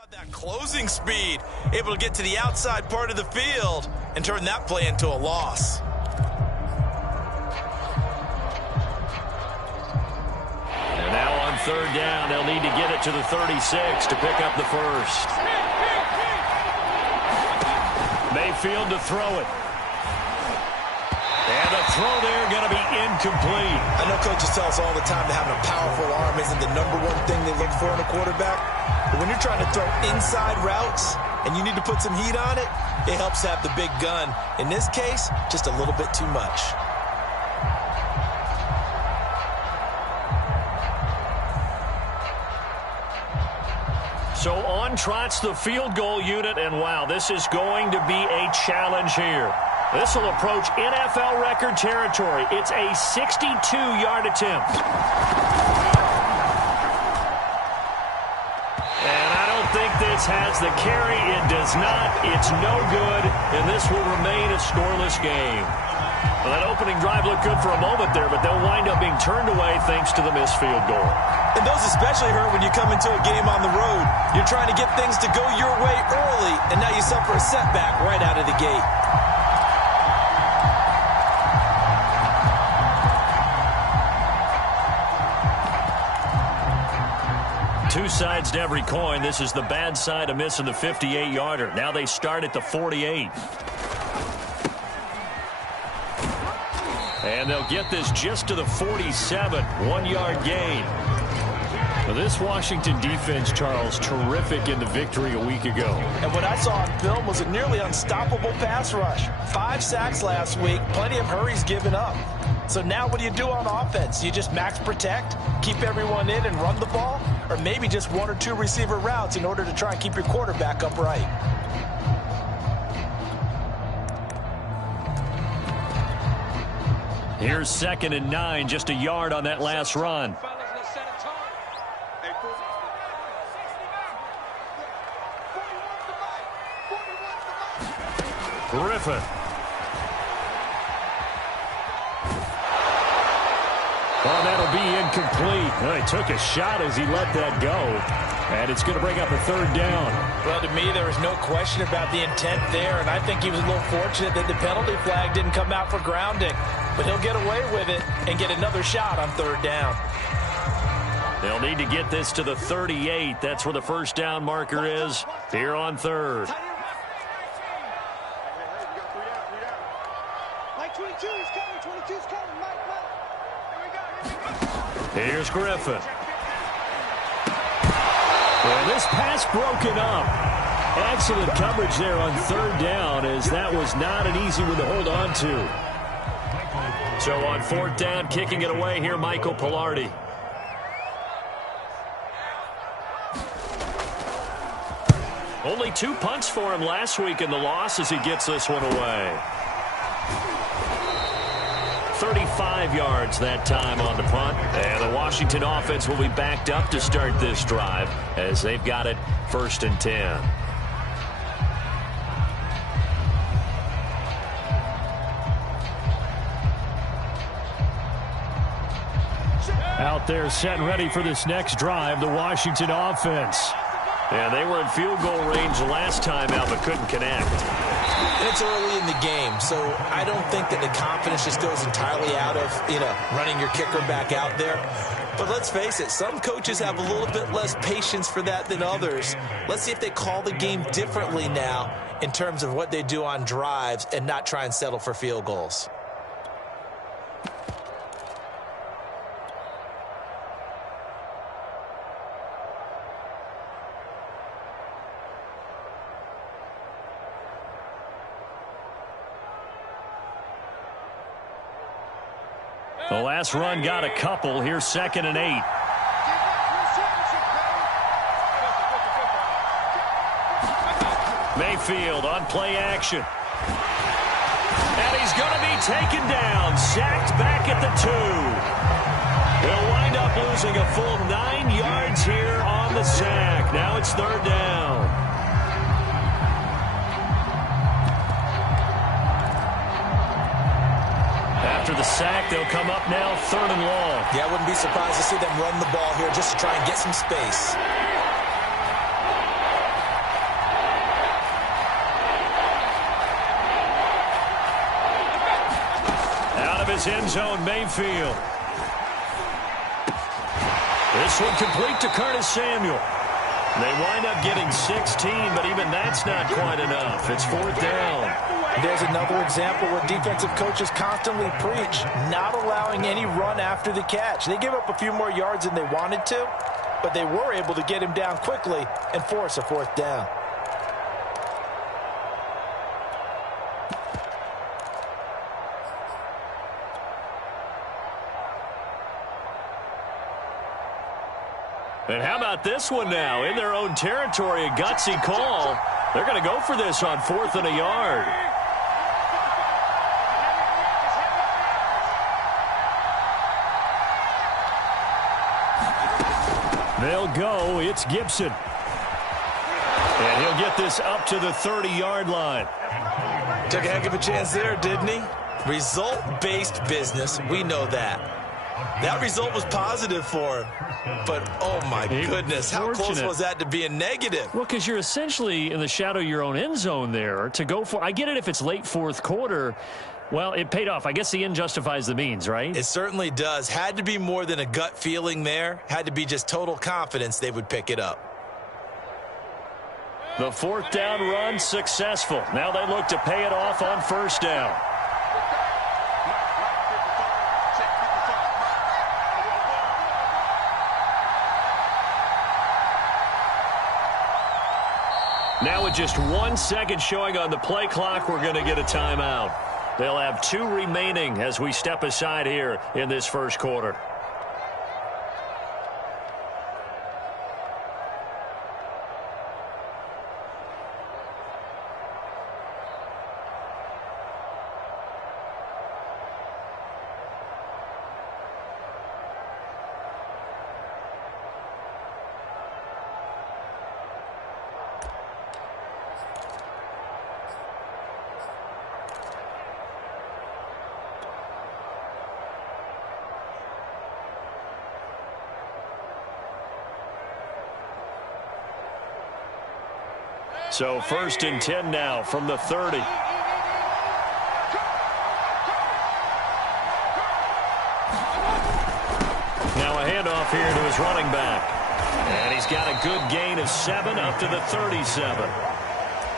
About that closing speed, able to get to the outside part of the field and turn that play into a loss. And now on third down, they'll need to get it to the 36 to pick up the first. Mayfield to throw it. And the throw there going to be incomplete. I know coaches tell us all the time that having a powerful arm isn't the number one thing they look for in a quarterback. But when you're trying to throw inside routes and you need to put some heat on it, it helps have the big gun. In this case, just a little bit too much. So on trots the field goal unit, and wow, this is going to be a challenge here. This will approach NFL record territory. It's a 62-yard attempt. And I don't think this has the carry. It does not. It's no good, and this will remain a scoreless game. Well, that opening drive looked good for a moment there, but they'll wind up being turned away thanks to the missed field goal. And those especially hurt when you come into a game on the road. You're trying to get things to go your way early, and now you suffer a setback right out of the gate. Two sides to every coin. This is the bad side of missing the 58-yarder. Now they start at the 48. And they'll get this just to the 47. 1-yard gain. Now this Washington defense, Charles, terrific in the victory a week ago. And what I saw on film was a nearly unstoppable pass rush. 5 sacks last week, plenty of hurries given up. So now what do you do on offense? You just max protect, keep everyone in and run the ball? Or maybe just 1 or 2 receiver routes in order to try and keep your quarterback upright? Here's 2nd and 9, just a yard on that last run. Griffin. Oh, that'll be incomplete. Well, he took a shot as he let that go. And it's going to bring up a 3rd down. Well, to me, there was no question about the intent there. And I think he was a little fortunate that the penalty flag didn't come out for grounding. But he'll get away with it and get another shot on 3rd down. They'll need to get this to the 38. That's where the first down marker is here on 3rd. Here's Griffin. And this pass broken up. Excellent coverage there on 3rd down, as that was not an easy one to hold on to. So on 4th down, kicking it away here, Michael Pilardi. Only 2 punts for him last week in the loss as he gets this one away. 35 yards that time on the punt. And the Washington offense will be backed up to start this drive as they've got it 1st and 10. Out there set and ready for this next drive, the Washington offense. And they were in field goal range last time out, but couldn't connect. It's early in the game, so I don't think that the confidence just goes entirely out of, running your kicker back out there. But let's face it, some coaches have a little bit less patience for that than others. Let's see if they call the game differently now in terms of what they do on drives and not try and settle for field goals. The last run got a couple. Here's 2nd and 8. Mayfield on play action. And he's going to be taken down. Sacked back at the 2. He'll wind up losing a full 9 yards here on the sack. Now it's 3rd down. After the sack, they'll come up now 3rd and long. Yeah, I wouldn't be surprised to see them run the ball here just to try and get some space. his end zone, Mayfield. This one complete to Curtis Samuel. They wind up getting 16, but even that's not quite enough. It's 4th down. There's another example where defensive coaches constantly preach not allowing any run after the catch. They gave up a few more yards than they wanted to, but they were able to get him down quickly and force a 4th down. And how about this one now? In their own territory, a gutsy call. They're going to go for this on 4th and a yard. They'll go. It's Gibson. And he'll get this up to the 30-yard line. Took a heck of a chance there, didn't he? Result-based business. We know that. That result was positive for him. But, oh, my goodness, how close was that to being negative? Well, because you're essentially in the shadow of your own end zone there to go for. I get it if it's late 4th quarter. Well, it paid off. I guess the end justifies the means, right? It certainly does. Had to be more than a gut feeling there. Had to be just total confidence they would pick it up. The 4th down run successful. Now they look to pay it off on 1st down. Now with just 1 second showing on the play clock, we're going to get a timeout. They'll have 2 remaining as we step aside here in this first quarter. So 1st and 10 now from the 30. Now a handoff here to his running back. And he's got a good gain of 7 up to the 37.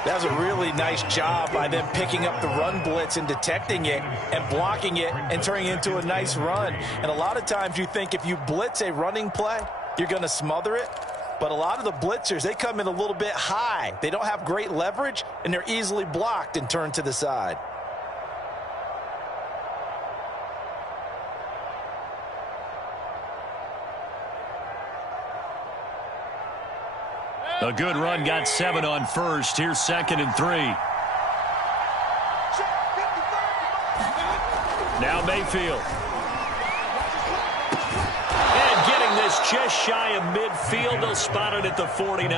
That was a really nice job by them picking up the run blitz and detecting it and blocking it and turning it into a nice run. And a lot of times you think if you blitz a running play, you're going to smother it. But a lot of the blitzers, they come in a little bit high. They don't have great leverage, and they're easily blocked and turned to the side. A good run got 7 on 1st. Here's 2nd and 3. Now Mayfield. Just shy of midfield. They'll spot it at the 49.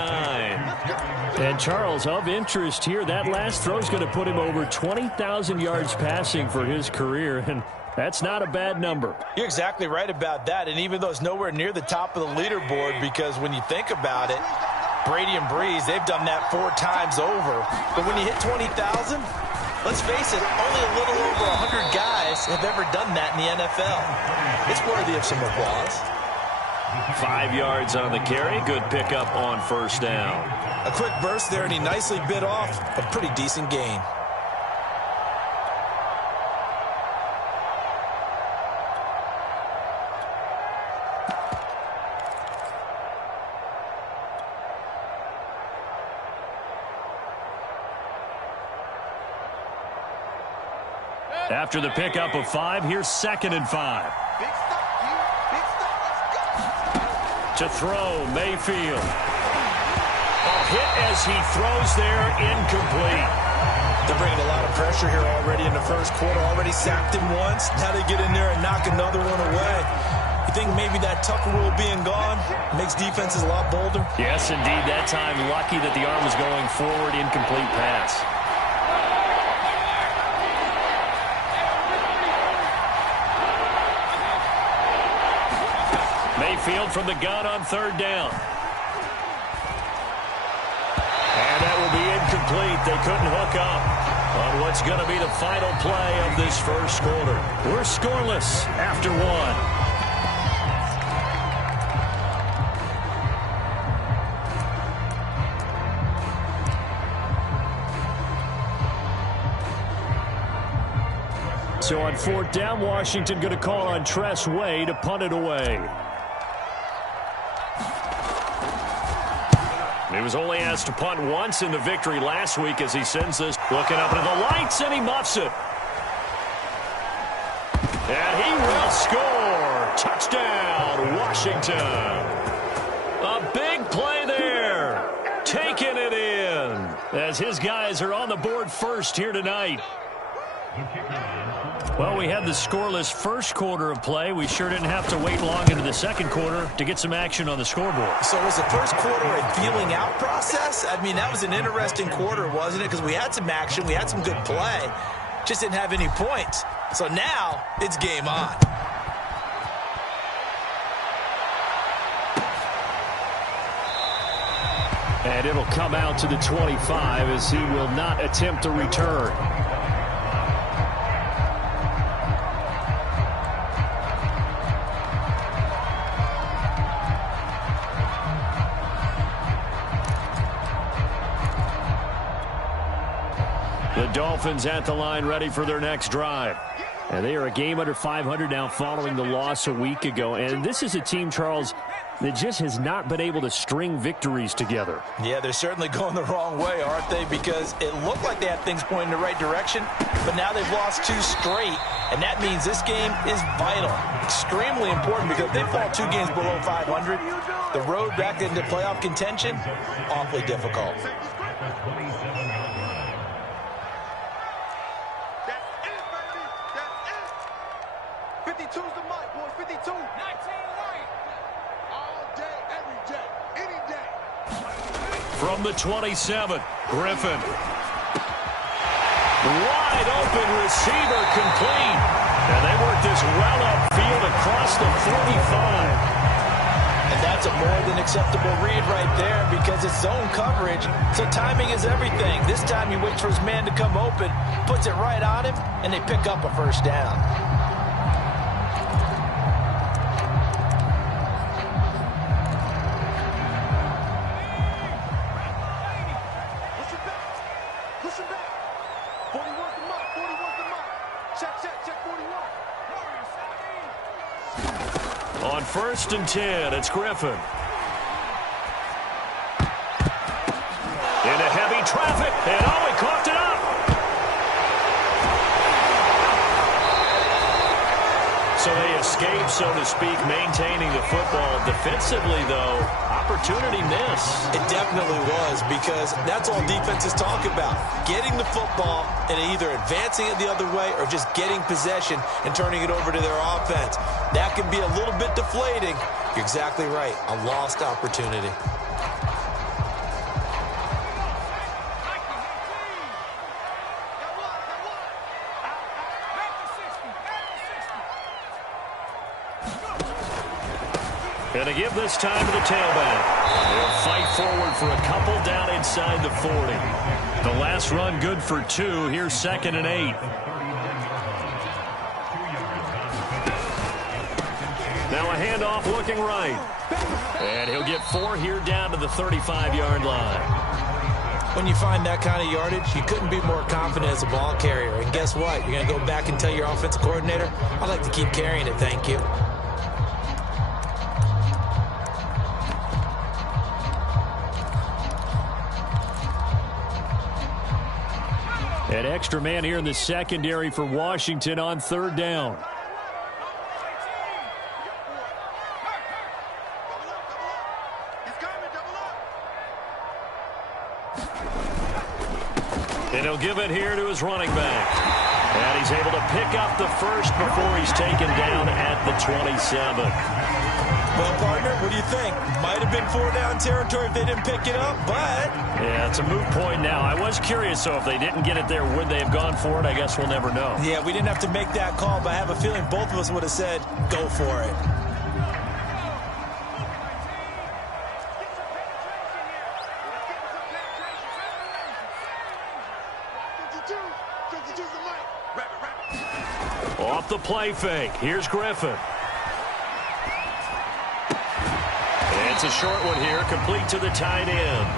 And Charles, of interest here, that last throw is going to put him over 20,000 yards passing for his career, and that's not a bad number. You're exactly right about that, and even though it's nowhere near the top of the leaderboard, because when you think about it, Brady and Breeze, they've done that 4 times over. But when you hit 20,000, let's face it, only a little over 100 guys have ever done that in the NFL. It's worthy of some applause. 5 yards on the carry. Good pickup on 1st down. A quick burst there, and he nicely bit off a pretty decent gain. After the pickup of 5, here's 2nd and 5. To throw, Mayfield. Hit as he throws there, incomplete. They're bringing a lot of pressure here already in the first quarter. Already sacked him once. Now they get in there and knock another one away. You think maybe that Tucker rule being gone makes defenses a lot bolder? Yes, indeed. That time, lucky that the arm was going forward, incomplete pass. Mayfield from the gun on 3rd down. And that will be incomplete. They couldn't hook up on what's going to be the final play of this first quarter. We're scoreless after one. So on fourth down, Washington going to call on Tress Way to punt it away. He was only asked to punt once in the victory last week as he sends this. Looking up into the lights, and he muffs it. And he will score. Touchdown, Washington. A big play there. Taking it in as his guys are on the board first here tonight. Well, we had the scoreless first quarter of play. We sure didn't have to wait long into the second quarter to get some action on the scoreboard. So was the first quarter a feeling out process? I mean, that was an interesting quarter, wasn't it? Because we had some action, we had some good play, just didn't have any points. So now it's game on. And it'll come out to the 25 as he will not attempt a return. The Dolphins at the line ready for their next drive. And they are a game under 500 now following the loss a week ago. And this is a team, Charles, that just has not been able to string victories together. Yeah, they're certainly going the wrong way, aren't they? Because it looked like they had things pointing in the right direction, but now they've lost 2 straight. And that means this game is vital, extremely important, because if they fall 2 games below 500, the road back into playoff contention, awfully difficult. From the 27, Griffin. Wide open receiver complete. And they work this well upfield across the 45. And that's a more than acceptable read right there because it's zone coverage. So timing is everything. This time he waits for his man to come open, puts it right on him, and they pick up a first down. On 1st and 10, it's Griffin. Into heavy traffic, and oh, he coughed it up. So they escape, so to speak, maintaining the football. Defensively, though, opportunity miss. It definitely was, because that's all defenses talk about. Getting the football and either advancing it the other way or just getting possession and turning it over to their offense. That can be a little bit deflating. You're exactly right. A lost opportunity. And to give this time to the tailback. They'll fight forward for a couple down inside the 40. The last run good for 2. Here's 2nd and 8. Now a handoff looking right. And he'll get 4 here down to the 35-yard line. When you find that kind of yardage, you couldn't be more confident as a ball carrier. And guess what? You're going to go back and tell your offensive coordinator, I'd like to keep carrying it, thank you. An extra man here in the secondary for Washington on 3rd down. And he'll give it here to his running back. And he's able to pick up the first before he's taken down at the 27. Well, partner, what do you think? Might have been 4-down territory if they didn't pick it up, but... Yeah, it's a moot point now. I was curious, so if they didn't get it there, would they have gone for it? I guess we'll never know. Yeah, we didn't have to make that call, but I have a feeling both of us would have said, go for it. Off the play fake. Here's Griffin. It's a short one here, complete to the tight end.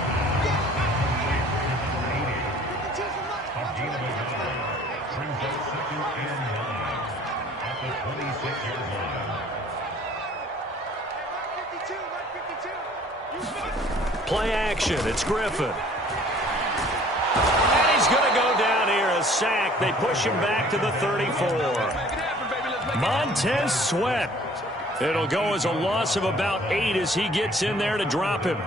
Play action. It's Griffin. And he's going to go down here. A sack. They push him back to the 34. Montez Sweat. It'll go as a loss of about 8 as he gets in there to drop him.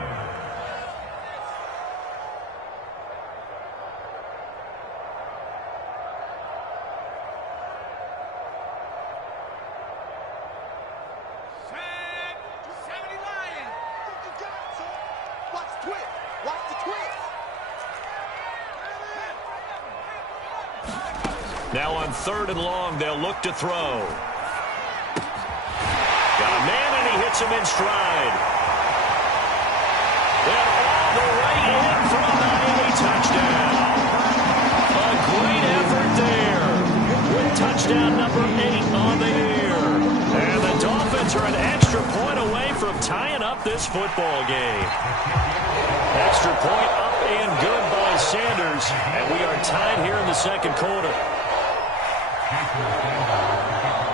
Now on 3rd and long, they'll look to throw. Got a man, and he hits him in stride. And all the way in for a Miami touchdown. A great effort there. With touchdown number 8 on the year. And the Dolphins are an extra point away from tying up this football game. Extra point up and good by Sanders. And we are tied here in the second quarter.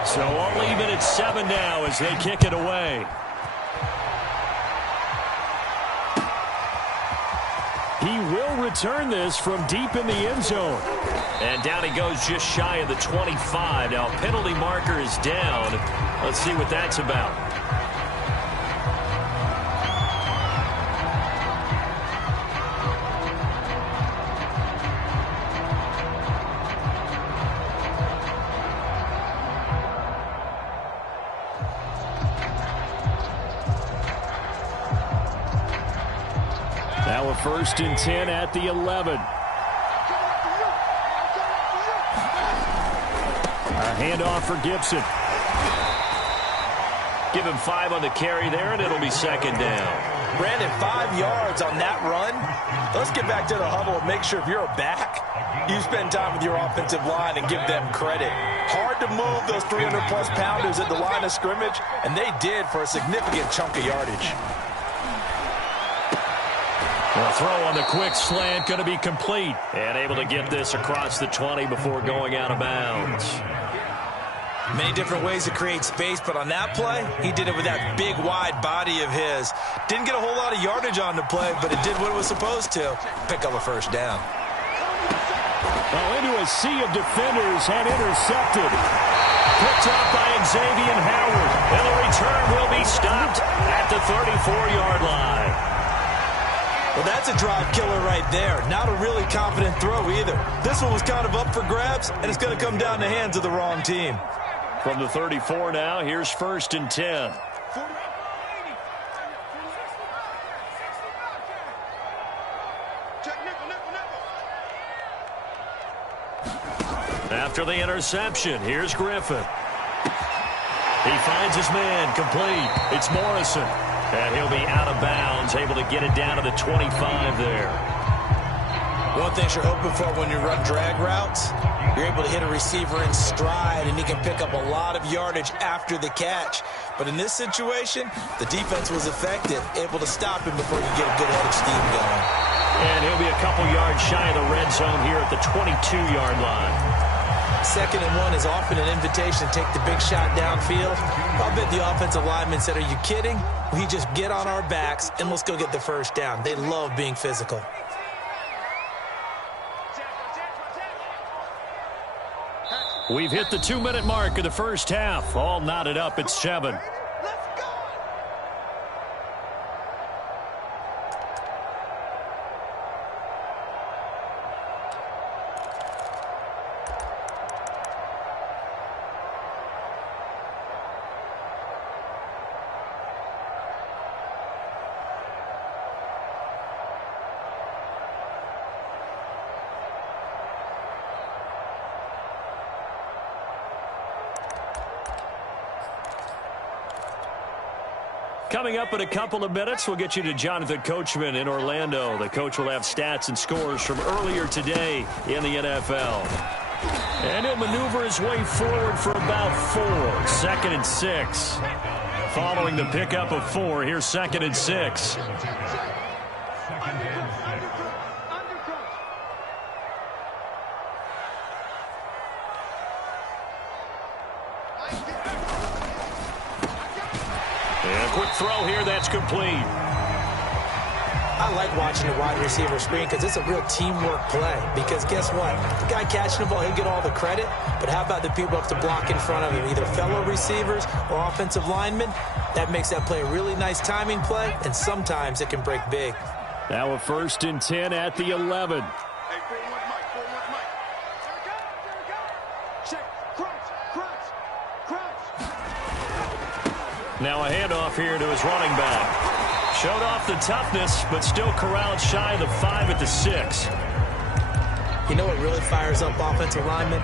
So all even at 7 now as they kick it away. He will return this from deep in the end zone. And down he goes just shy of the 25. Now penalty marker is down. Let's see what that's about. Now a 1st and 10 at the 11. A handoff for Gibson. Give him 5 on the carry there, and it'll be 2nd down. Brandon, 5 yards on that run. Let's get back to the huddle and make sure if you're a back, you spend time with your offensive line and give them credit. Hard to move those 300-plus pounders at the line of scrimmage, and they did for a significant chunk of yardage. The throw on the quick slant going to be complete. And able to get this across the 20 before going out of bounds. Many different ways to create space, but on that play, he did it with that big, wide body of his. Didn't get a whole lot of yardage on the play, but it did what it was supposed to. Pick up a 1st down. Well, into a sea of defenders and intercepted. Picked up by Xavier Howard. And the return will be stopped at the 34-yard line. Well, that's a drive killer right there. Not a really confident throw either. This one was kind of up for grabs, and it's going to come down the hands of the wrong team. From the 34 now, here's 1st and 10. After the interception, here's Griffin. He finds his man, complete. It's Morrison. And he'll be out of bounds, able to get it down to the 25 there. One thing you're hoping for when you run drag routes, you're able to hit a receiver in stride, and he can pick up a lot of yardage after the catch. But in this situation, the defense was effective, able to stop him before you get a good head of steam going. And he'll be a couple yards shy of the red zone here at the 22-yard line. 2nd and 1 is often an invitation to take the big shot downfield. I'll bet the offensive lineman said, are you kidding? We just get on our backs and let's go get the 1st down. They love being physical. We've hit the 2-minute mark of the first half. All knotted up at 7. Coming up in a couple of minutes, we'll get you to Jonathan Coachman in Orlando. The coach will have stats and scores from earlier today in the NFL. And he'll maneuver his way forward for about 4. 2nd and 6. Following the pickup of 4, here's 2nd and 6. And a quick throw here, that's complete. I like watching the wide receiver screen because it's a real teamwork play. Because guess what? The guy catching the ball, he'll get all the credit. But how about the people up to block in front of him, either fellow receivers or offensive linemen? That makes that play a really nice timing play, and sometimes it can break big. Now a 1st and 10 at the 11. Now a handoff here to his running back. Showed off the toughness, but still corralled shy of the 5 at the 6. You know what really fires up offensive linemen?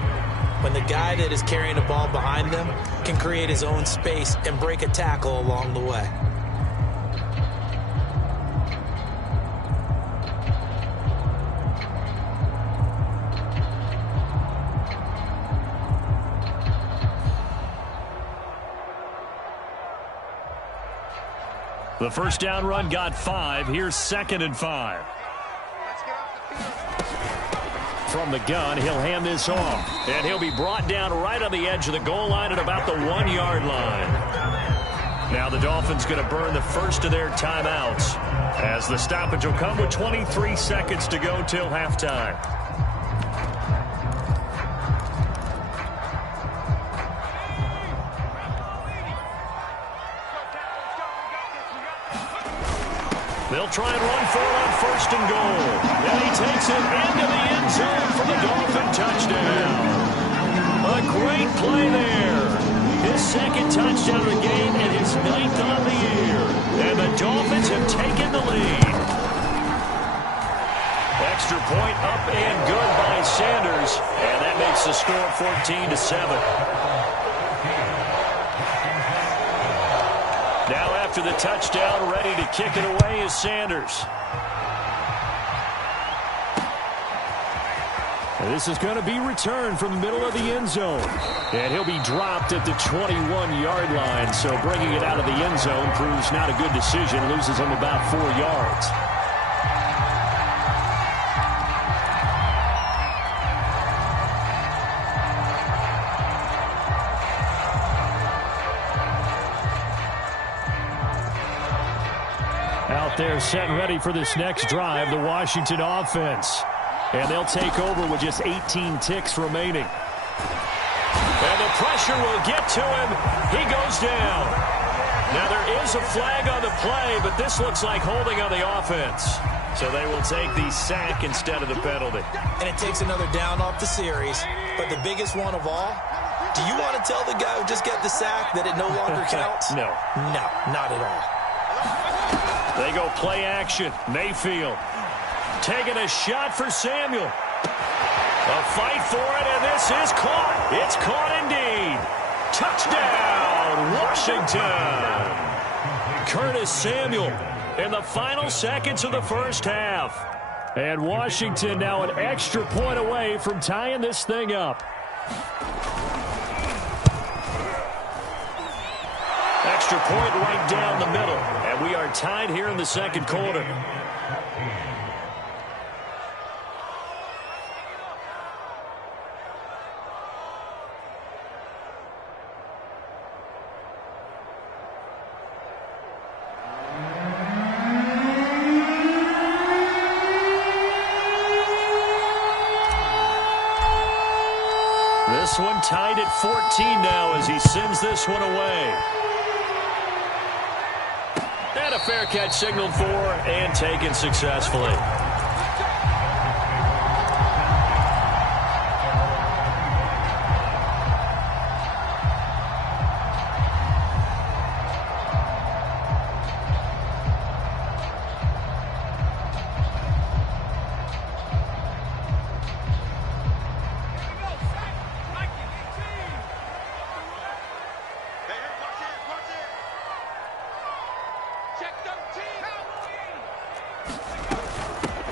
When the guy that is carrying the ball behind them can create his own space and break a tackle along the way. The first down run got 5. Here's 2nd and 5. From the gun, he'll hand this off. And he'll be brought down right on the edge of the goal line at about the 1-yard line. Now the Dolphins going to burn the first of their timeouts, as the stoppage will come with 23 seconds to go till halftime. They'll try and run for it on 1st and goal. And he takes it into the end zone for the Dolphin touchdown. A great play there. His 2nd touchdown of the game and his 9th on the year. And the Dolphins have taken the lead. Extra point up and good by Sanders. And that makes the score 14-7. Now after the touchdown, ready to kick it away is Sanders. And this is going to be returned from the middle of the end zone. And he'll be dropped at the 21-yard line. So bringing it out of the end zone proves not a good decision. Loses him about 4 yards. Out there set and ready for this next drive, the Washington offense. And they'll take over with just 18 ticks remaining. And the pressure will get to him. He goes down. Now there is a flag on the play, but this looks like holding on the offense. So they will take the sack instead of the penalty. And it takes another down off the series. But the biggest one of all, do you want to tell the guy who just got the sack that it no longer counts? No. No, not at all. They go play action. Mayfield taking a shot for Samuel. A fight for it, and this is caught. It's caught indeed. Touchdown, Washington. Curtis Samuel in the final seconds of the first half. And Washington now an extra point away from tying this thing up. Extra point right down the middle. And we are tied here in the second quarter. This one tied at 14 now as he sends this one away. And a fair catch signaled for and taken successfully.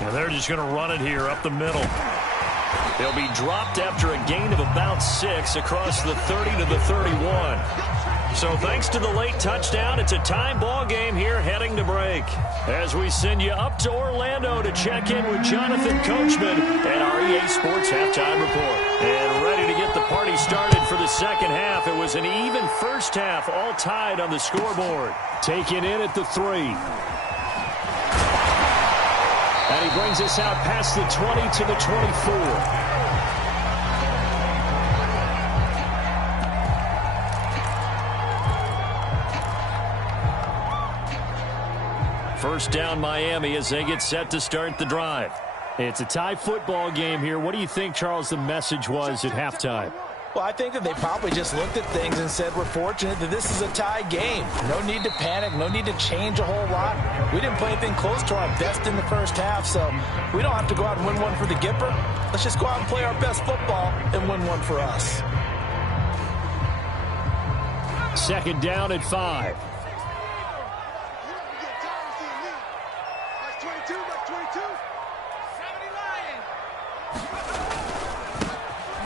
And they're just going to run it here up the middle. He'll be dropped after a gain of about 6 across the 30 to the 31. So thanks to the late touchdown, it's a tie ball game here heading to break. As we send you up to Orlando to check in with Jonathan Coachman at our EA Sports Halftime Report. And ready to get the party started for the second half. It was an even first half, all tied on the scoreboard. Taken in at the 3. And he brings us out past the 20 to the 24. First down Miami as they get set to start the drive. It's a tie football game here. What do you think, Charles, the message was at halftime? Well, I think that they probably just looked at things and said, we're fortunate that this is a tie game. No need to panic. No need to change a whole lot. We didn't play anything close to our best in the first half, so we don't have to go out and win one for the Gipper. Let's just go out and play our best football and win one for us. Second down at 5.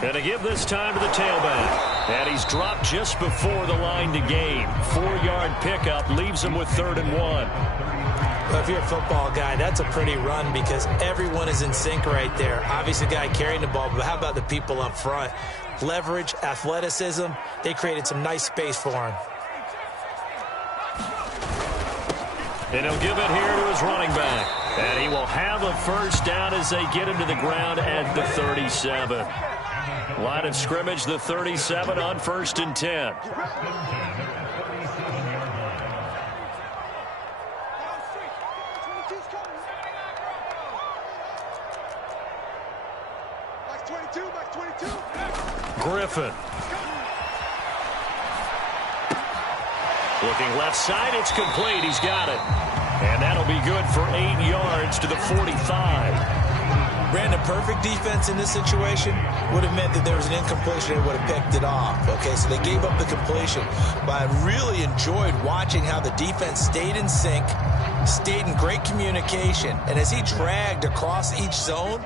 And to give this time to the tailback. And he's dropped just before the line to gain. 4-yard pickup leaves him with 3rd and 1. Well, if you're a football guy, that's a pretty run because everyone is in sync right there. Obviously, the guy carrying the ball, but how about the people up front? Leverage, athleticism, they created some nice space for him. And he'll give it here to his running back. And he will have a first down as they get him to the ground at the 37. Line of scrimmage, the 37 on 1st and 10. Griffin. Looking left side, it's complete. He's got it. And that'll be good for 8 yards to the 45. Brandon, perfect defense in this situation would have meant that there was an incompletion and would have picked it off. Okay, so they gave up the completion. But I really enjoyed watching how the defense stayed in sync, stayed in great communication. And as he dragged across each zone,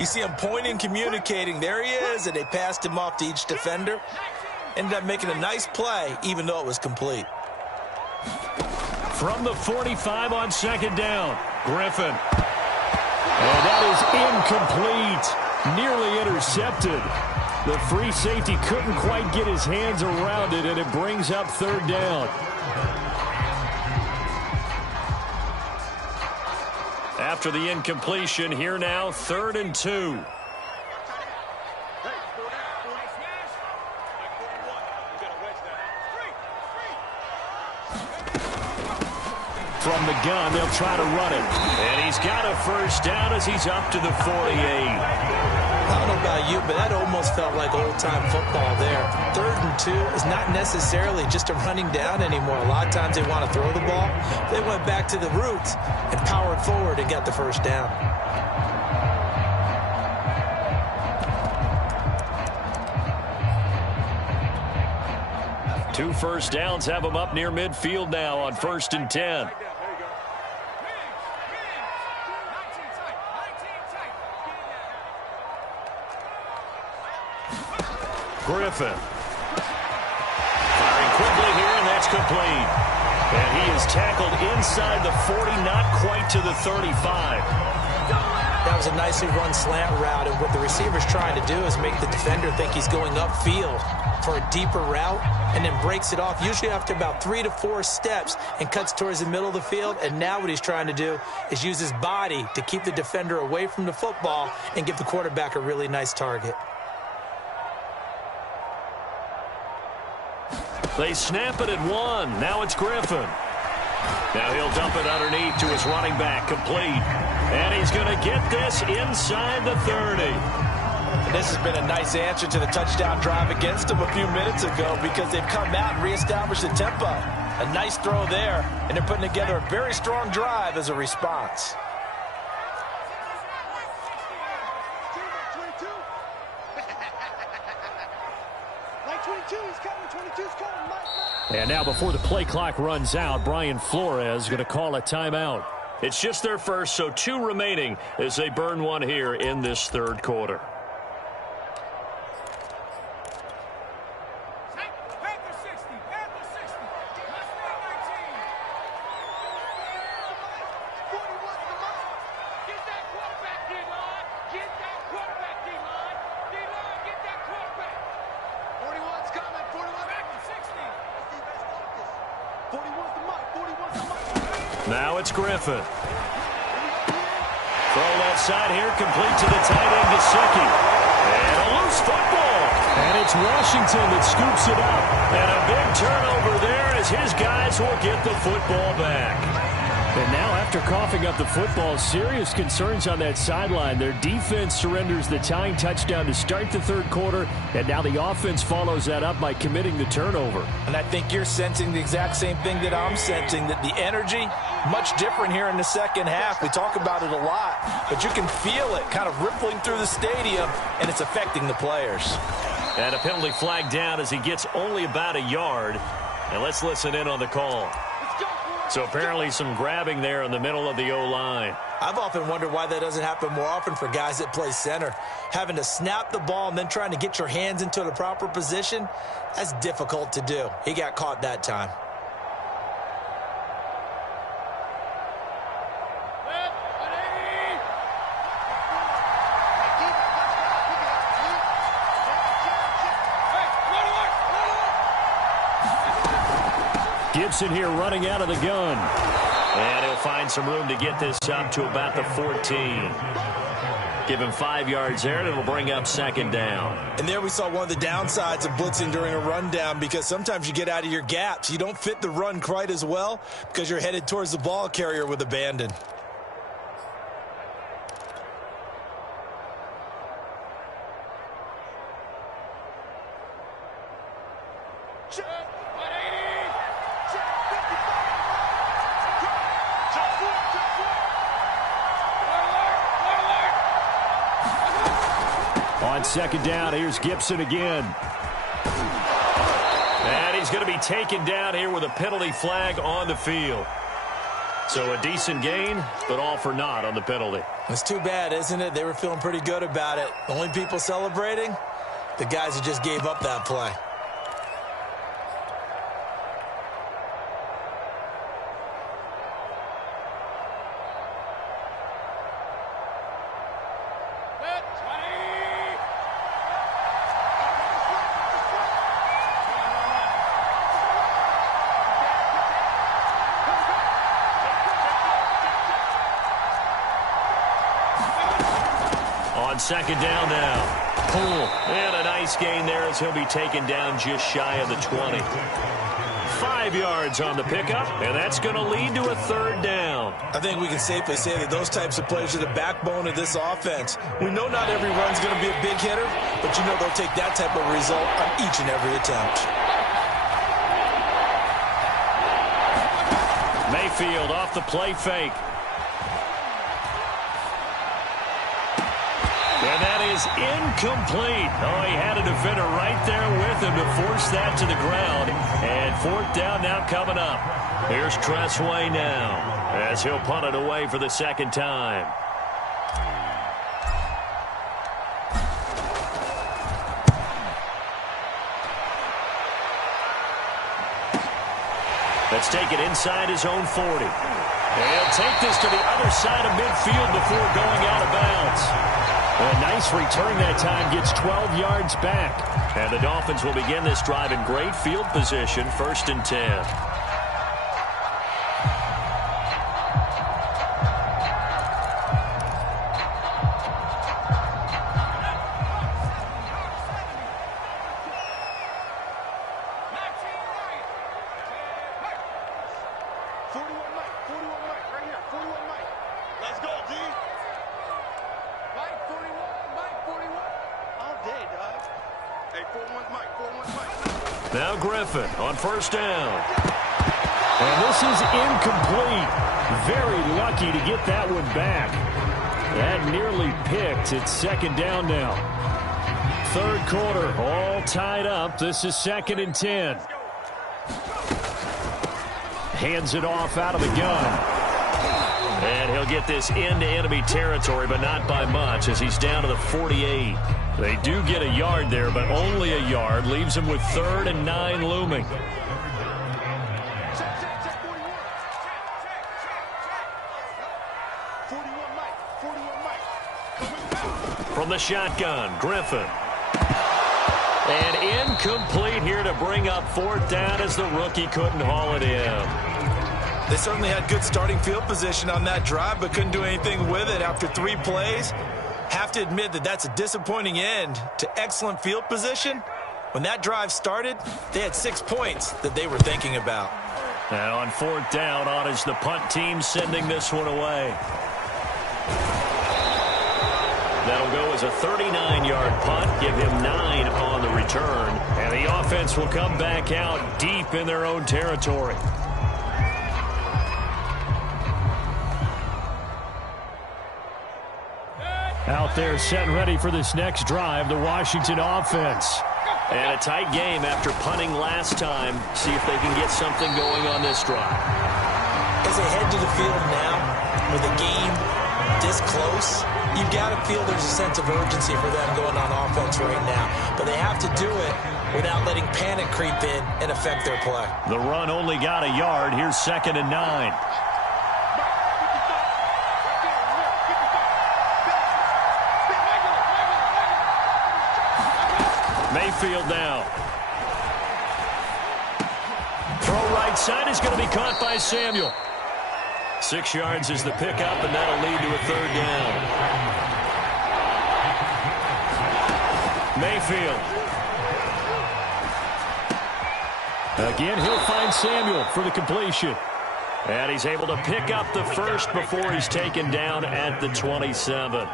you see him pointing, communicating. There he is, and they passed him off to each defender. Ended up making a nice play, even though it was complete. From the 45 on second down, Griffin. And that is incomplete. Nearly intercepted. The free safety couldn't quite get his hands around it, and it brings up 3rd down. After the incompletion, here now, 3rd and 2. From the gun, they'll try to run it. And he's got a first down as he's up to the 48. I don't know about you, but that almost felt like old-time football there. 3rd and 2 is not necessarily just a running down anymore. A lot of times they want to throw the ball. They went back to the roots and powered forward and got the first down. Two first downs have him up near midfield now on 1st and 10. Griffin. Firing quickly here, and that's complete. And he is tackled inside the 40, not quite to the 35. That was a nicely run slant route, and what the receiver's trying to do is make the defender think he's going upfield for a deeper route, and then breaks it off, usually after about 3 to 4 steps, and cuts towards the middle of the field. And now what he's trying to do is use his body to keep the defender away from the football and give the quarterback a really nice target. They snap it at 1. Now it's Griffin. Now he'll dump it underneath to his running back, complete. And he's going to get this inside the 30. And this has been a nice answer to the touchdown drive against them a few minutes ago because they've come out and reestablished the tempo. A nice throw there, and they're putting together a very strong drive as a response. And now before the play clock runs out, Brian Flores is going to call a timeout. It's just their first, so 2 remaining as they burn one here in this 3rd quarter. Now it's Griffin. Throw left side here, complete to the tight end, Gesicki. And a loose football. And it's Washington that scoops it up. And a big turnover there as his guys will get the football back. And now after coughing up the football, serious concerns on that sideline. Their defense surrenders the tying touchdown to start the third quarter, and now the offense follows that up by committing the turnover. And I think you're sensing the exact same thing that I'm sensing, that the energy, much different here in the second half. We talk about it a lot, but you can feel it kind of rippling through the stadium, and it's affecting the players. And a penalty flag down as he gets only about a yard. And let's listen in on the call. So apparently some grabbing there in the middle of the O-line. I've often wondered why that doesn't happen more often for guys that play center. Having to snap the ball and then trying to get your hands into the proper position, that's difficult to do. He got caught that time. Gibson here running out of the gun. And he'll find some room to get this up to about the 14. Give him 5 yards there, and it'll bring up second down. And there we saw one of the downsides of blitzing during a rundown, because sometimes you get out of your gaps. You don't fit the run quite as well because you're headed towards the ball carrier with abandon. On second down, here's Gibson again. And he's going to be taken down here with a penalty flag on the field. So a decent gain, but all for naught on the penalty. It's too bad, isn't it? They were feeling pretty good about it. The only people celebrating, the guys who just gave up that play. Second down now. Pull. And a nice gain there as he'll be taken down just shy of the 20. 5 yards on the pickup, and that's going to lead to a third down. I think we can safely say that those types of players are the backbone of this offense. We know not every run's going to be a big hitter, but you know they'll take that type of result on each and every attempt. Mayfield off the play fake. And that is incomplete. Oh, he had a defender right there with him to force that to the ground. And fourth down now coming up. Here's Tressway now as he'll punt it away for the second time. Let's take it inside his own 40. And he'll take this to the other side of midfield before going out of bounds. A nice return that time, gets 12 yards back. And the Dolphins will begin this drive in great field position, 1st and 10. Now Griffin on first down. And this is incomplete. Very lucky to get that one back. That nearly picked. It's second down now. Third quarter, all tied up. This is 2nd and 10. Hands it off out of the gun. And he'll get this into enemy territory, but not by much as he's down to the 48. They do get a yard there, but only a yard. Leaves him with 3rd and 9 looming. From the shotgun, Griffin. And incomplete here to bring up 4th down as the rookie couldn't haul it in. They certainly had good starting field position on that drive, but couldn't do anything with it after 3 plays. Have to admit that that's a disappointing end to excellent field position. When that drive started, they had 6 points that they were thinking about. And on 4th down, on is the punt team sending this one away. That'll go as a 39-yard punt, give him 9 on the return. And the offense will come back out deep in their own territory. Out there set and ready for this next drive, the Washington offense. And a tight game after punting last time. See if they can get something going on this drive. As they head to the field now, with a game this close, you've got to feel there's a sense of urgency for them going on offense right now. But they have to do it without letting panic creep in and affect their play. The run only got a yard. Here's 2nd and 9. Mayfield now. Throw right side is going to be caught by Samuel. 6 yards is the pickup, and that'll lead to a 3rd down. Mayfield. Again, he'll find Samuel for the completion. And he's able to pick up the first before he's taken down at the 27.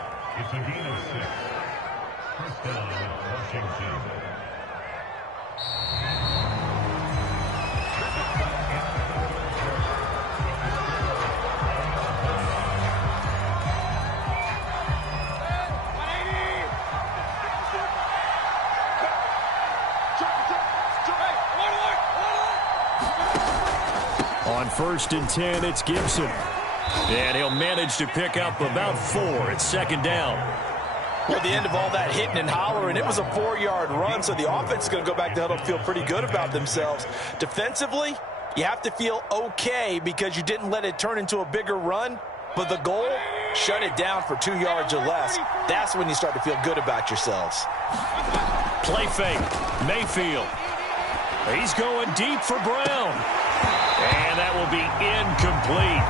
On 1st and 10, it's Gibson. And he'll manage to pick up about 4. It's 2nd down. Well, at the end of all that hitting and hollering, it was a 4-yard run, so the offense is going to go back to huddle and feel pretty good about themselves. Defensively, you have to feel okay because you didn't let it turn into a bigger run, but the goal, shut it down for 2 yards or less. That's when you start to feel good about yourselves. Play fake. Mayfield. He's going deep for Brown. And that will be incomplete.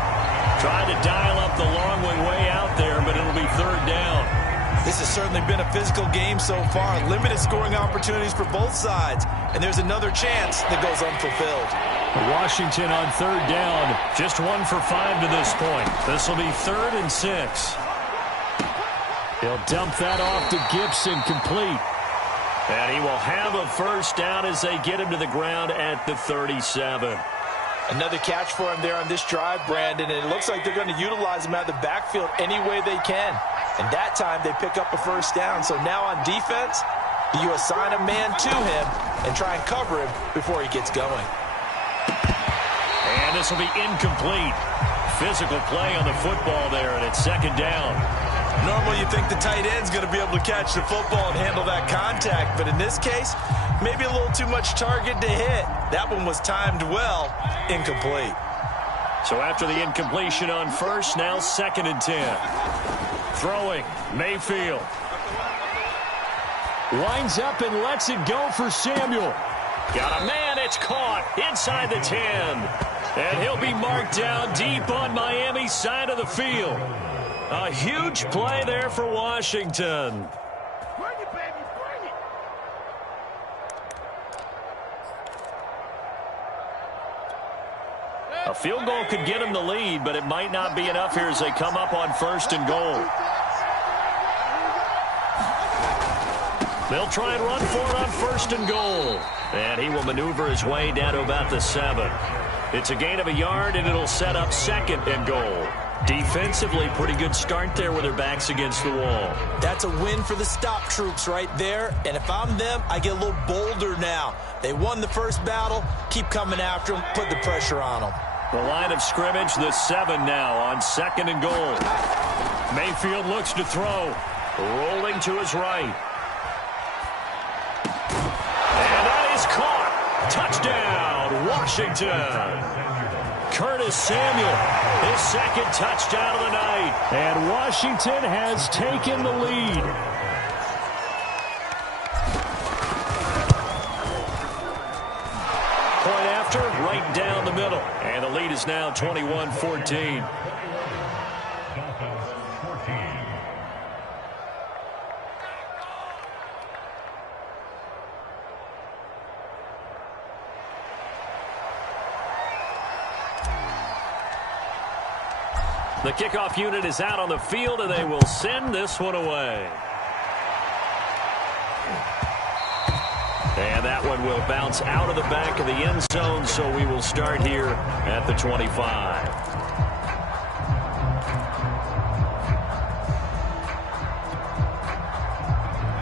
Trying to dial up the long way out there, but it'll be 3rd down. This has certainly been a physical game so far. Limited scoring opportunities for both sides. And there's another chance that goes unfulfilled. Washington on 3rd down. Just 1 for 5 to this point. This will be 3rd and 6. He'll dump that off to Gibson, complete. And he will have a 1st down as they get him to the ground at the 37. Another catch for him there on this drive, Brandon, and it looks like they're going to utilize him out of the backfield any way they can. And that time they pick up a 1st down. So now on defense, you assign a man to him and try and cover him before he gets going. And this will be incomplete. Physical play on the football there, and it's 2nd down. Normally you think the tight end's going to be able to catch the football and handle that contact, but in this case, maybe a little too much target to hit. That one was timed well, incomplete. So after the incompletion on 1st, now 2nd and 10. Throwing, Mayfield. Winds up and lets it go for Samuel. Got a man, it's caught inside the 10. And he'll be marked down deep on Miami's side of the field. A huge play there for Washington. Bring it, baby, bring it. A field goal could get him the lead, but it might not be enough here as they come up on 1st and goal. They'll try and run for it on 1st and goal. And he will maneuver his way down to about the 7. It's a gain of a yard, and it'll set up 2nd and goal. Defensively, pretty good start there with their backs against the wall. That's a win for the stop troops right there. And if I'm them, I get a little bolder now. They won the first battle. Keep coming after them. Put the pressure on them. The line of scrimmage, the 7 now on 2nd and goal. Mayfield looks to throw. Rolling to his right. And that is caught. Touchdown, Washington. Curtis Samuel, his 2nd touchdown of the night. And Washington has taken the lead. point after, right down the middle. And the lead is now 21-14. The kickoff unit is out on the field, and they will send this one away. And that one will bounce out of the back of the end zone, so we will start here at the 25.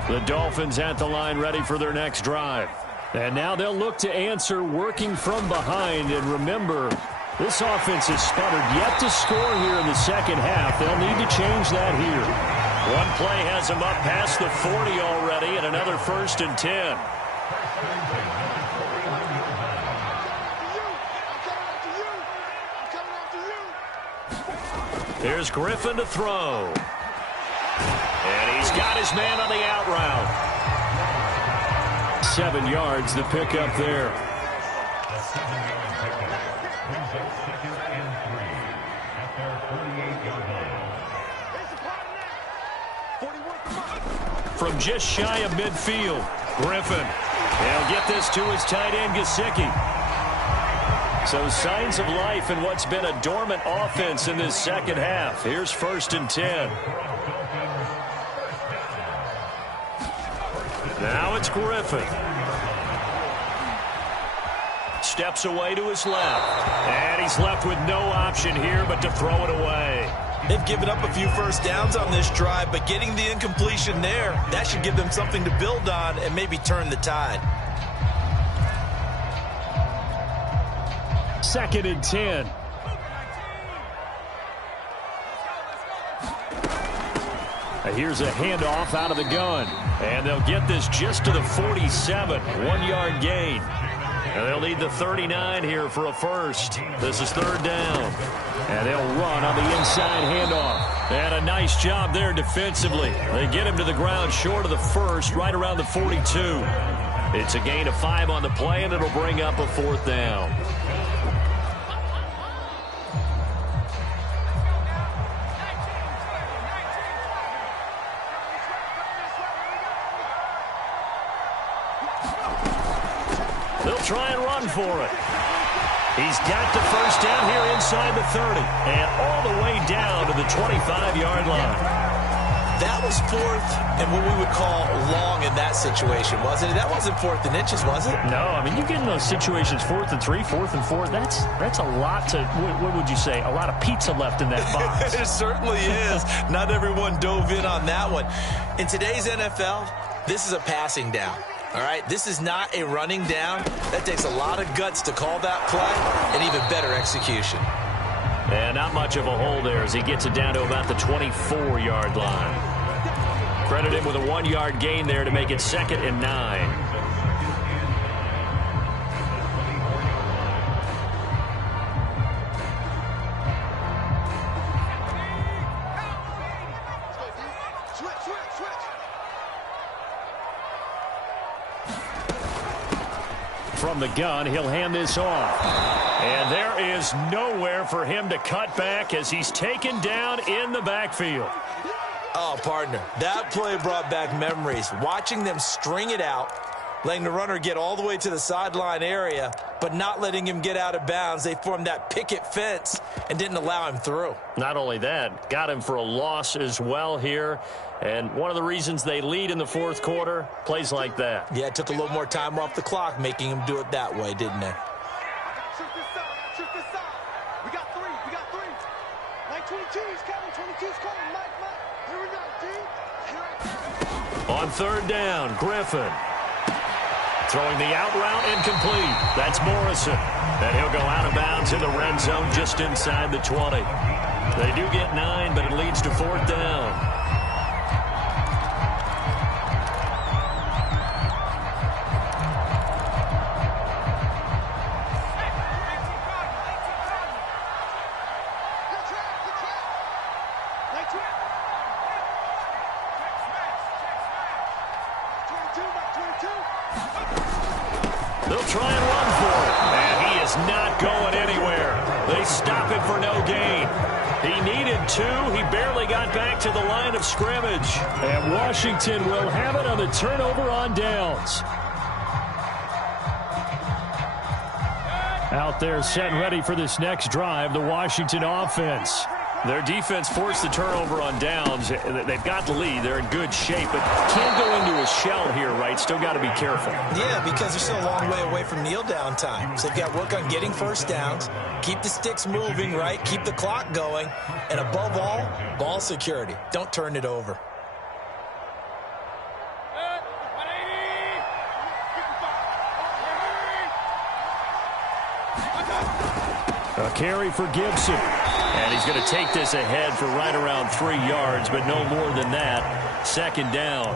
The Dolphins at the line ready for their next drive. And now they'll look to answer working from behind. And remember, this offense has sputtered yet to score here in the second half. They'll need to change that here. One play has them up past the 40 already, and another 1st and 10. Here's Griffin to throw. And he's got his man on the out route. 7 yards the pickup there. From just shy of midfield, Griffin. He'll get this to his tight end, Gesicki. So signs of life in what's been a dormant offense in this second half. Here's 1st and 10. Now it's Griffin. Steps away to his left. And he's left with no option here but to throw it away. They've given up a few first downs on this drive, but getting the incompletion there, that should give them something to build on and maybe turn the tide. 2nd and 10. Here's a handoff out of the gun. And they'll get this just to the 47. 1-yard gain. And they'll need the 39 here for a first. This is 3rd down. And they'll run on the inside handoff. And a nice job there defensively. They get him to the ground short of the 1st, right around the 42. It's a gain of 5 on the play, and it'll bring up a 4th down. They'll try and run for it. He's got the first down here inside the 30 and all the way down to the 25-yard line. That was 4th and what we would call long in that situation, wasn't it? That wasn't 4th and inches, was it? No, I mean, you get in those situations 4th and 3, 4th and 4. That's a lot to, what would you say, a lot of pizza left in that box. It certainly is. Not everyone dove in on that one. In today's NFL, this is a passing down. All right, this is not a running down. That takes a lot of guts to call that play and even better execution. And not much of a hole there as he gets it down to about the 24-yard line. Credit him with a 1-yard gain there to make it 2nd and 9. From the gun, he'll hand this off. And there is nowhere for him to cut back as he's taken down in the backfield. Oh, partner, that play brought back memories. Watching them string it out, letting the runner get all the way to the sideline area, but not letting him get out of bounds. They formed that picket fence and didn't allow him through. Not only that, got him for a loss as well here. And one of the reasons they lead in the 4th quarter, plays like that. Yeah, it took a little more time off the clock making him do it that way, didn't they? Shoot this side. We got 3. Like 22's coming. 22's coming. Mike. Here we go, team. Here I come. On 3rd down, Griffin. Throwing the out route incomplete. That's Morrison. And he'll go out of bounds in the red zone just inside the 20. They do get 9, but it leads to 4th down. They'll try and run for it. is not going anywhere. They stop him for no gain. He needed 2. He barely got back to the line of scrimmage. And Washington will have it on the turnover on downs. Out there set and ready for this next drive, the Washington offense. Their defense forced the turnover on downs. They've got the lead. They're in good shape, but can't go into a shell here, right? Still got to be careful. Yeah, because they're still a long way away from kneel down time. So they've got to work on getting first downs, keep the sticks moving, right? Keep the clock going. And above all, ball security. Don't turn it over. A carry for Gibson. And he's going to take this ahead for right around 3 yards, but no more than that. Second down.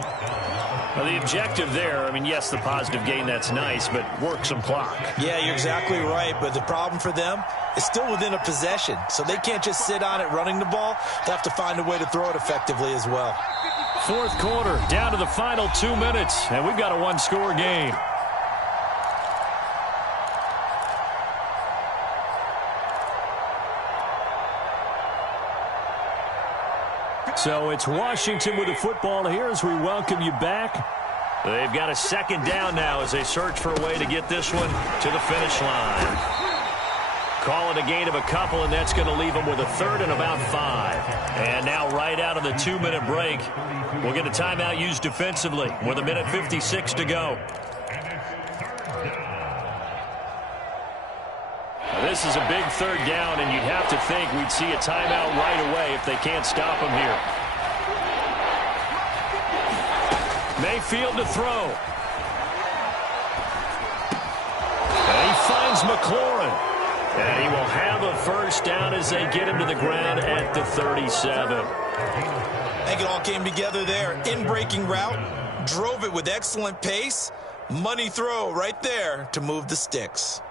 Now, the objective there, I mean, yes, the positive gain, that's nice, but work some clock. Yeah, you're exactly right, but the problem for them is still within a possession, so they can't just sit on it running the ball. They have to find a way to throw it effectively as well. Fourth quarter, down to the final 2 minutes, and we've got a one-score game. So it's Washington with the football here as we welcome you back. They've got a second down now as they search for a way to get this one to the finish line. Call it a gain of a couple, and that's going to leave them with a third and about 5. And now right out of the 2-minute break, we'll get a timeout used defensively with 1:56 to go. This is a big third down, and you'd have to think we'd see a timeout right away if they can't stop him here. Mayfield to throw. And he finds McLaurin. And he will have a first down as they get him to the ground at the 37. I think it all came together there. In-breaking route, drove it with excellent pace. Money throw right there to move the sticks.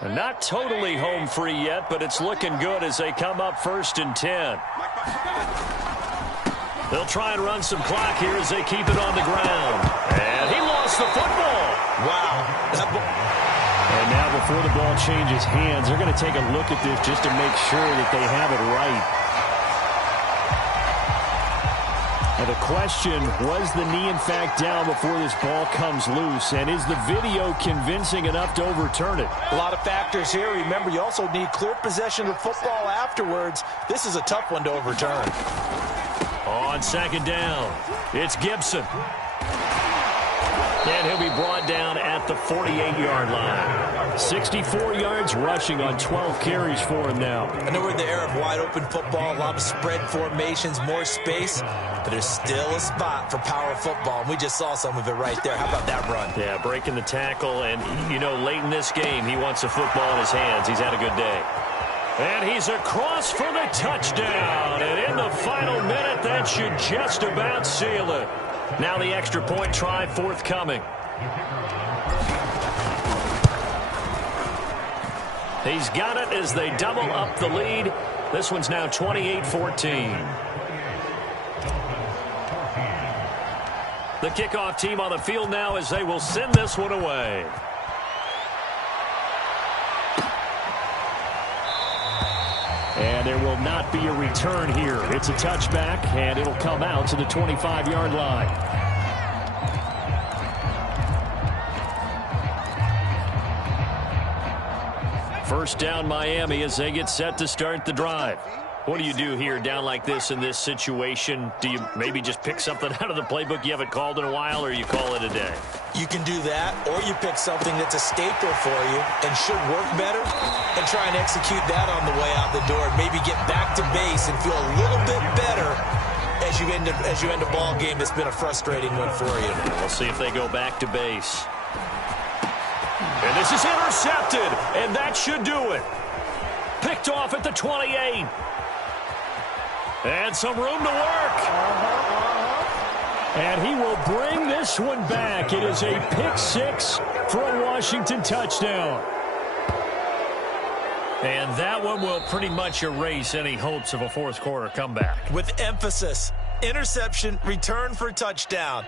And not totally home free yet, but it's looking good as they come up 1st and 10. They'll try and run some clock here as they keep it on the ground. And he lost the football. Wow. And now before the ball changes hands, they're going to take a look at this just to make sure that they have it right. And the question, was the knee in fact down before this ball comes loose? And is the video convincing enough to overturn it? A lot of factors here. Remember, you also need clear possession of the football afterwards. This is a tough one to overturn. On second down, it's Gibson. And he'll be brought down at the 48-yard line. 64 yards rushing on 12 carries for him now. I know we're in the era of wide-open football, a lot of spread formations, more space, but there's still a spot for power football, and we just saw some of it right there. How about that run? Yeah, breaking the tackle, and, you know, late in this game, he wants the football in his hands. He's had a good day. And he's across for the touchdown. And in the final minute, that should just about seal it. Now the extra point try forthcoming. He's got it as they double up the lead. This one's now 28-14. The kickoff team on the field now as they will send this one away. And there will not be a return here. It's a touchback, and it'll come out to the 25-yard line. First down, Miami, as they get set to start the drive. What do you do here down like this in this situation? Do you maybe just pick something out of the playbook you haven't called in a while, or you call it a day? You can do that, or you pick something that's a staple for you and should work better and try and execute that on the way out the door. Maybe get back to base and feel a little bit better as you end a ball game that's been a frustrating one for you. We'll see if they go back to base. And this is intercepted, and that should do it. Picked off at the 28. And some room to work. And he will bring this one back. It is a pick six for a Washington touchdown. And that one will pretty much erase any hopes of a fourth quarter comeback. With emphasis, interception, return for touchdown.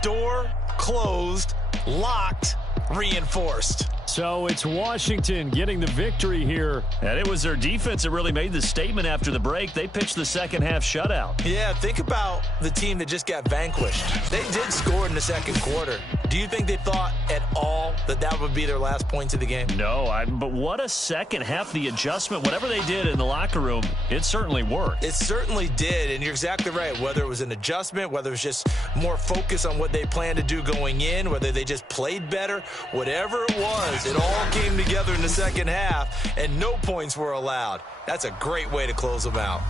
Door closed, locked, reinforced. So it's Washington getting the victory here. And it was their defense that really made the statement after the break. They pitched the second half shutout. Yeah, think about the team that just got vanquished. They did score in the second quarter. Do you think they thought at all that that would be their last points of the game? No, but what a second half. The adjustment, whatever they did in the locker room, it certainly worked. It certainly did, and you're exactly right. Whether it was an adjustment, whether it was just more focus on what they planned to do going in, whether they just played better, whatever it was, it all came together in the second half, and no points were allowed. That's a great way to close them out.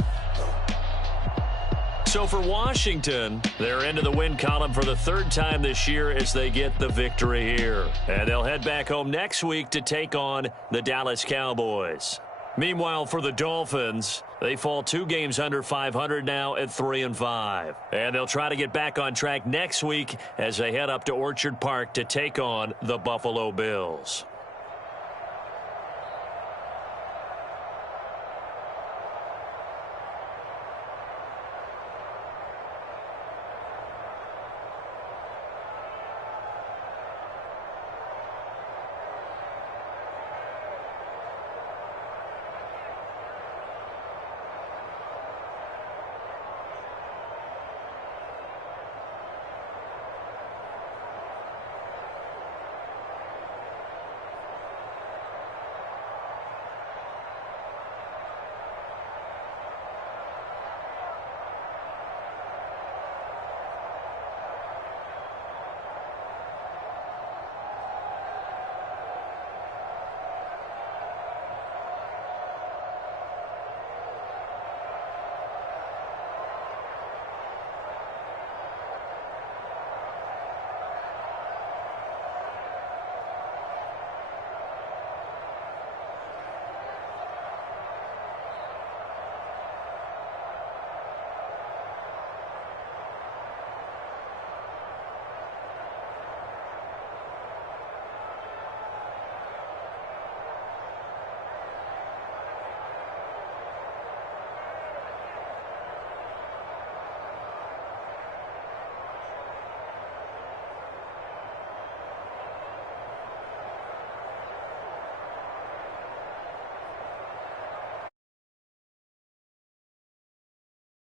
So for Washington, they're into the win column for the third time this year as they get the victory here. And they'll head back home next week to take on the Dallas Cowboys. Meanwhile, for the Dolphins, they fall 2 games under 500 now at 3-5. And they'll try to get back on track next week as they head up to Orchard Park to take on the Buffalo Bills.